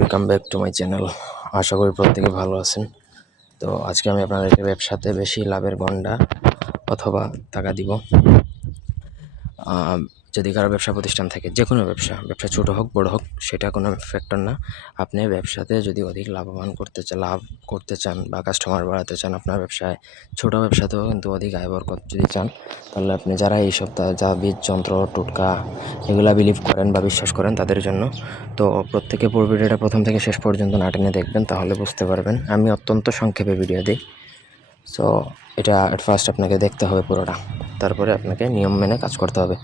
Welcome back to my channel. আশা করি প্রত্যেকে ভালো আছেন। তো আজকে আমি আপনাদেরকে ব্যবসাতে বেশি লাভের গন্ডা অথবা টাকা দিব। যদি কারো ব্যবসা প্রতিষ্ঠান থাকে, যে কোনো ব্যবসা ছোটো হোক বড় হোক সেটা কোনো ফ্যাক্টর না। আপনি ব্যবসাতে যদি অধিক লাভবান লাভ করতে চান বা কাস্টমার বাড়াতে চান, আপনার ব্যবসায় ছোটো ব্যবসাতেও কিন্তু অধিক আয় বরকত যদি চান, তাহলে আপনি যারা এই সপ্তাহ যা বীজ যন্ত্র টোটকা এগুলা বিলিভ করেন বা বিশ্বাস করেন তাদের জন্য। তো প্রত্যেকে পুরো ভিডিওটা প্রথম থেকে শেষ পর্যন্ত না টেনে দেখবেন, তাহলে বুঝতে পারবেন। আমি অত্যন্ত সংক্ষেপে ভিডিও দিই। সো এটা অ্যাট ফার্স্ট আপনাকে দেখতে হবে পুরোটা, তারপরে আপনাকে নিয়ম মেনে কাজ করতে হবে।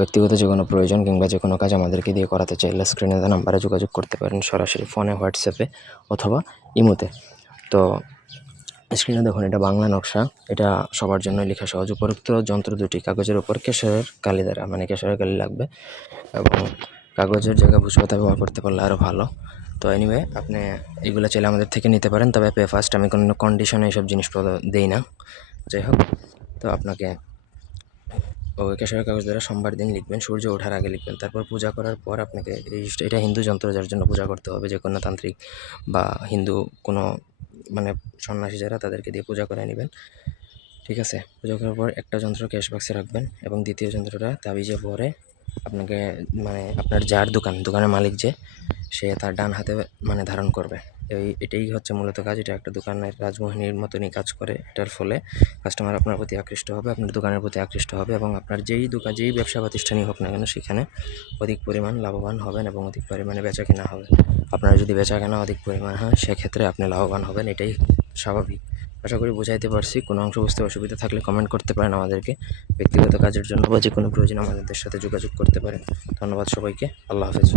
ব্যক্তিগত যে কোনো প্রয়োজন কিংবা যে কোনো কাজ আমাদেরকে দিয়ে করাতে চাইলে স্ক্রিনে দেওয়া নাম্বারে যোগাযোগ করতে পারেন, সরাসরি ফোনে, হোয়াটসঅ্যাপে অথবা ইমোতে। তো স্ক্রিনে দেখুন, এটা বাংলা নকশা, এটা সবার জন্য লেখা সহজ। উপরোক্ত যন্ত্র দুটি কাগজের উপর কেশরের কালি দ্বারা, মানে কেশরের কালি লাগবে, এবং কাগজের জায়গায় ভূষপাতা ব্যবহার করতে পারলে আরও ভালো। তো এনিওয়ে, আপনি এগুলো চাইলে আমাদের থেকে নিতে পারেন, তবে পে ফার্স্ট। আমি কোনো কন্ডিশনে এইসব জিনিসপত্র দিই না। যাই হোক, তো আপনাকে ওই কেশরের কাগজ দ্বারা সোমবার দিন লিখবেন, সূর্য ওঠার আগে লিখবেন। তারপর পূজা করার পর আপনাকে এটা হিন্দু যন্ত্র, যার জন্য পূজা করতে হবে, যে কোনো তান্ত্রিক বা হিন্দু কোনো মানে সন্ন্যাসী যারা, তাদেরকে দিয়ে পূজা করে নেবেন। ঠিক আছে? পূজা করার পর একটা যন্ত্র ক্যাশ বাক্সে রাখবেন এবং দ্বিতীয় যন্ত্রটা তাবিজে পরে আপনাকে, মানে আপনার যার দোকানের মালিক যে, সে তার ডান হাতে মানে ধারণ করবে। এটাই হচ্ছে মূলত কাজ। এটা একটা দোকানের রাজমোহিনীর মতনই কাজ করে। এটার ফলে কাস্টমার আপনার প্রতি আকৃষ্ট হবে, আপনার দোকানের প্রতি আকৃষ্ট হবে, এবং আপনার যেই ব্যবসা প্রতিষ্ঠানই হোক না কেন, সেখানে অধিক পরিমাণ লাভবান হবেন এবং অধিক পরিমাণে বেচা কেনা হবে। আপনার যদি বেচা কেনা অধিক পরিমাণ হয়, সেক্ষেত্রে আপনি লাভবান হবেন, এটাই স্বাভাবিক। আশা করি বুঝাইতে পারছি। কোনো অংশ বুঝতে অসুবিধা থাকলে কমেন্ট করতে পারেন আমাদেরকে। ব্যক্তিগত কাজের জন্য বা যে কোনো প্রয়োজনে আমাদের সাথে যোগাযোগ করতে পারেন। ধন্যবাদ সবাইকে। আল্লাহ হাফেজ।